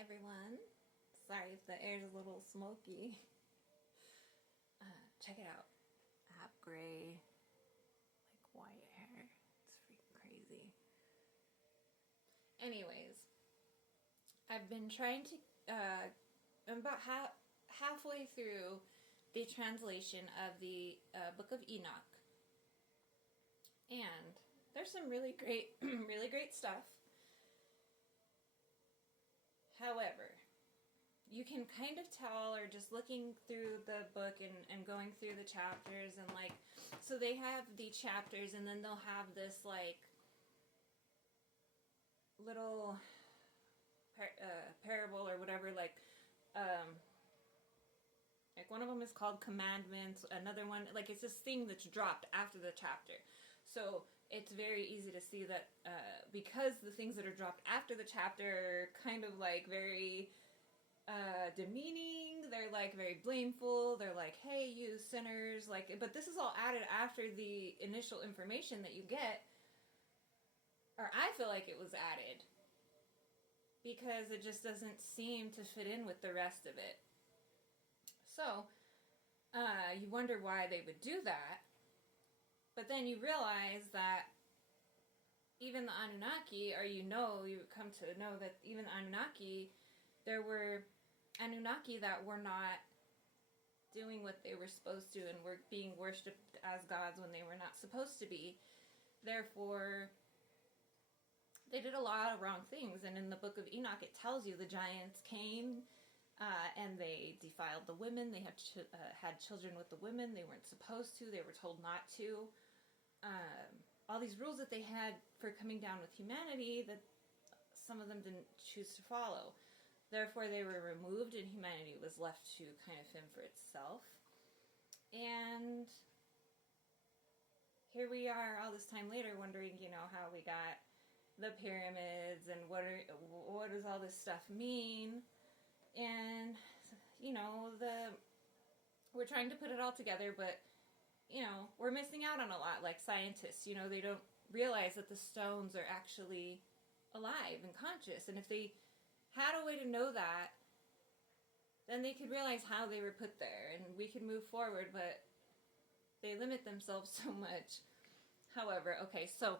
everyone. Sorry if the air's a little smoky. Check it out. I have gray, white hair. It's freaking crazy. Anyways, I've been trying to, I'm about halfway through the translation of the Book of Enoch. And there's some really great, really great stuff. However, you can kind of tell, or just looking through the book and going through the chapters, and so they have the chapters, and then they'll have this little parable or whatever, one of them is called commandments, another one, it's this thing that's dropped after the chapter. So it's very easy to see that because the things that are dropped after the chapter are kind of very demeaning, they're very blameful, they're hey, you sinners, but this is all added after the initial information that you get, or I feel like it was added, because it just doesn't seem to fit in with the rest of it. So, you wonder why they would do that, but then you realize that even the Anunnaki, or you come to know that even the Anunnaki, there were Anunnaki that were not doing what they were supposed to and were being worshipped as gods when they were not supposed to be. Therefore, they did a lot of wrong things. And in the Book of Enoch, it tells you the giants came and they defiled the women. They had children with the women. They weren't supposed to. They were told not to. All these rules that they had for coming down with humanity that some of them didn't choose to follow. Therefore, they were removed and humanity was left to kind of fend for itself. And here we are all this time later wondering, how we got the pyramids and what does all this stuff mean? And, we're trying to put it all together, but, we're missing out on a lot, like scientists. They don't realize that the stones are actually alive and conscious. And if they had a way to know that, then they could realize how they were put there, and we could move forward, but they limit themselves so much. However, okay, so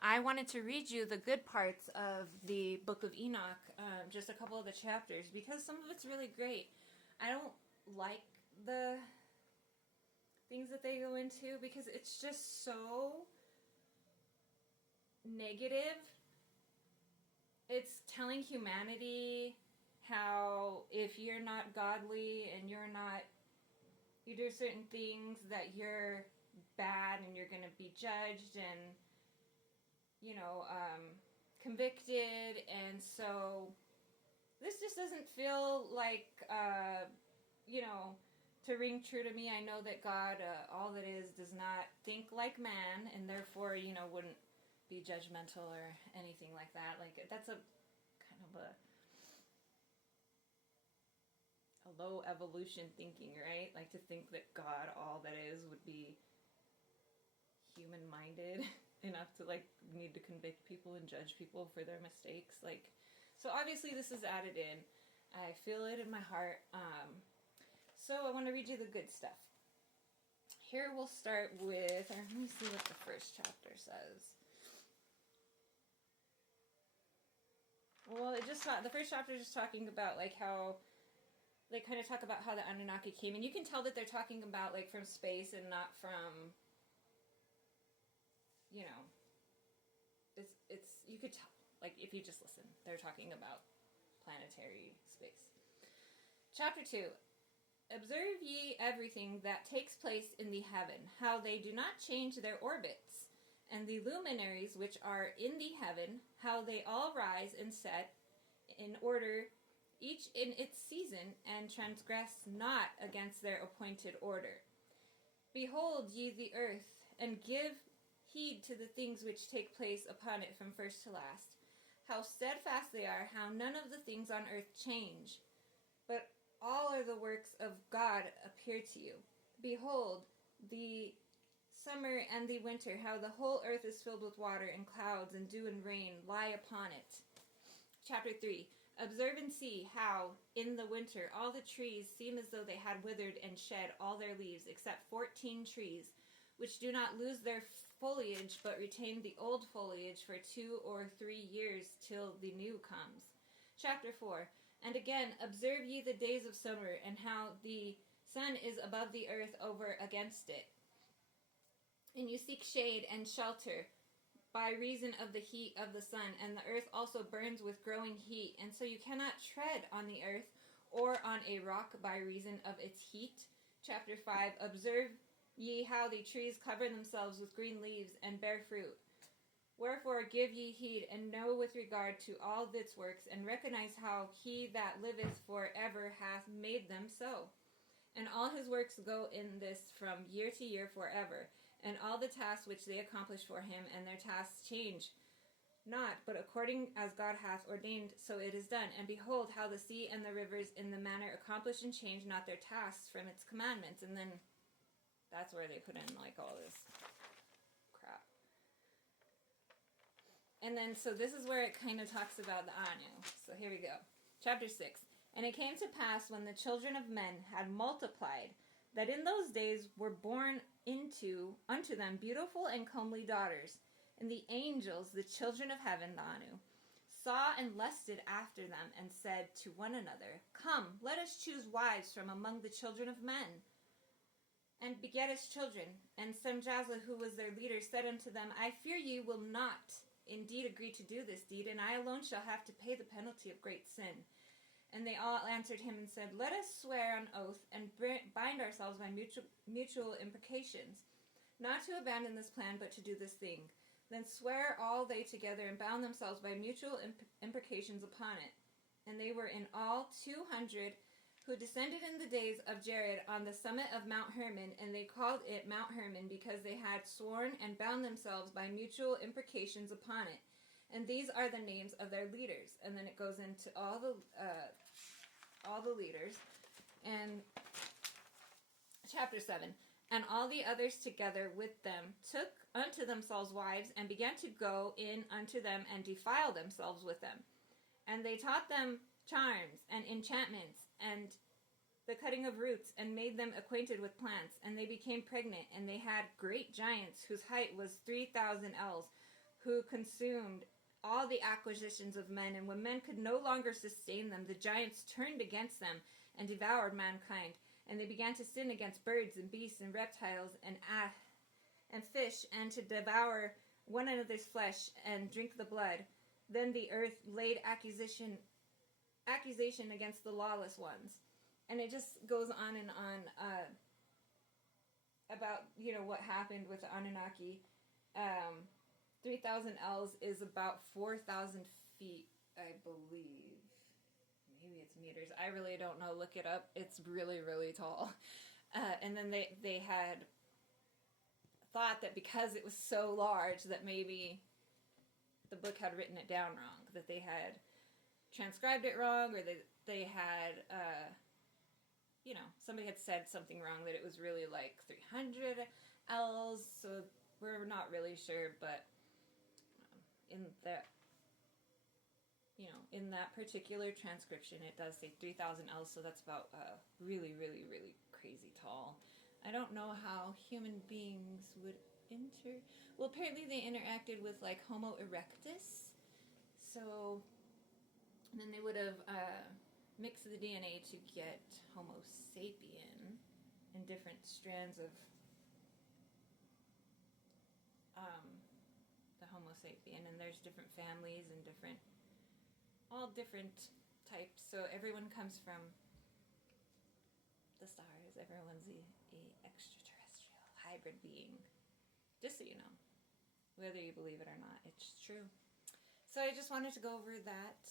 I wanted to read you the good parts of the Book of Enoch, just a couple of the chapters, because some of it's really great. I don't like the things that they go into, because it's just so negative. It's telling humanity how if you're not godly and you do certain things, that you're bad and you're going to be judged and, convicted. And so this just doesn't feel to ring true to me. I know that God, all that is, does not think like man, and therefore, wouldn't be judgmental or anything like that. That's a kind of a low evolution thinking, right? To think that God, all that is, would be human-minded enough to need to convict people and judge people for their mistakes. So obviously this is added in. I feel it in my heart. So I want to read you the good stuff. Here we'll start with, let me see what the first chapter says. Well, the first chapter is just talking about how they kind of talk about how the Anunnaki came, and you can tell that they're talking about from space and not from, it's you could tell, if you just listen, they're talking about planetary space. Chapter 2. Observe ye everything that takes place in the heaven, how they do not change their orbits, and the luminaries which are in the heaven, how they all rise and set in order, each in its season, and transgress not against their appointed order. Behold ye the earth, and give heed to the things which take place upon it from first to last, how steadfast they are, how none of the things on earth change, but all are the works of God appear to you. Behold, the summer and the winter, how the whole earth is filled with water, and clouds and dew and rain lie upon it. Chapter 3. Observe and see how, in the winter, all the trees seem as though they had withered and shed all their leaves, except 14 trees, which do not lose their foliage, but retain the old foliage for 2 or 3 years till the new comes. Chapter 4. And again, observe ye the days of summer, and how the sun is above the earth over against it. And you seek shade and shelter by reason of the heat of the sun, and the earth also burns with growing heat, and so you cannot tread on the earth or on a rock by reason of its heat. Chapter 5. Observe ye how the trees cover themselves with green leaves and bear fruit. Wherefore give ye heed, and know with regard to all its works, and recognize how he that liveth for ever hath made them so. And all his works go in this from year to year forever, and all the tasks which they accomplish for him, and their tasks change not, but according as God hath ordained, so it is done. And behold, how the sea and the rivers in the manner accomplish and change not their tasks from its commandments. And then that's where they put in like all this crap. And then, so this is where it kind of talks about the Anu. So here we go. Chapter 6. And it came to pass, when the children of men had multiplied, that in those days were born unto them beautiful and comely daughters. And the angels, the children of heaven, the Anu, saw and lusted after them, and said to one another, Come, let us choose wives from among the children of men, and beget us children. And Semjaza, who was their leader, said unto them, I fear ye will not indeed agree to do this deed, and I alone shall have to pay the penalty of great sin. And they all answered him and said, Let us swear on oath, and bind ourselves by mutual imprecations, not to abandon this plan, but to do this thing. Then swear all they together, and bound themselves by mutual imprecations upon it. And they were in all 200, who descended in the days of Jared on the summit of Mount Hermon, and they called it Mount Hermon, because they had sworn and bound themselves by mutual imprecations upon it. And these are the names of their leaders. And then it goes into all the leaders. And chapter 7. And all the others together with them took unto themselves wives, and began to go in unto them, and defile themselves with them. And they taught them charms and enchantments, and the cutting of roots, and made them acquainted with plants. And they became pregnant, and they had great giants, whose height was 3,000 ells, who consumed all the acquisitions of men. And when men could no longer sustain them, the giants turned against them, and devoured mankind. And they began to sin against birds and beasts and reptiles and fish, and to devour one another's flesh and drink the blood. Then the earth laid accusation against the lawless ones. And it just goes on and on about, what happened with the Anunnaki. 3,000 ells is about 4,000 feet, I believe. Maybe it's meters. I really don't know. Look it up. It's really, really tall. And then they had thought that because it was so large that maybe the book had written it down wrong, that they had transcribed it wrong, or they had, somebody had said something wrong, that it was really like 300 ells. So we're not really sure, but in that particular transcription, it does say 3,000 ells, so that's about really, really, really crazy tall. I don't know how human beings would well, apparently they interacted with, like, Homo erectus, so then they would have mixed the DNA to get Homo sapien in different strands of the Homo sapien, and there's different families and all different types, so everyone comes from the stars. Everyone's a extraterrestrial hybrid being, just so you know, whether you believe it or not, it's true. So I just wanted to go over that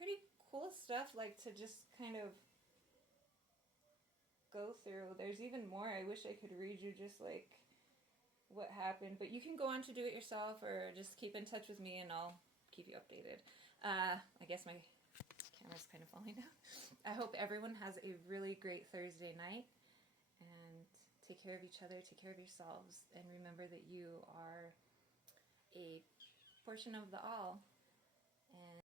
pretty cool stuff, like, to just kind of go through. There's even more. I wish I could read you just like what happened, but you can go on to do it yourself, or just keep in touch with me and I'll keep you updated. I guess my camera's kind of falling down. I hope everyone has a really great Thursday night, and take care of each other, take care of yourselves, and remember that you are a portion of the all. And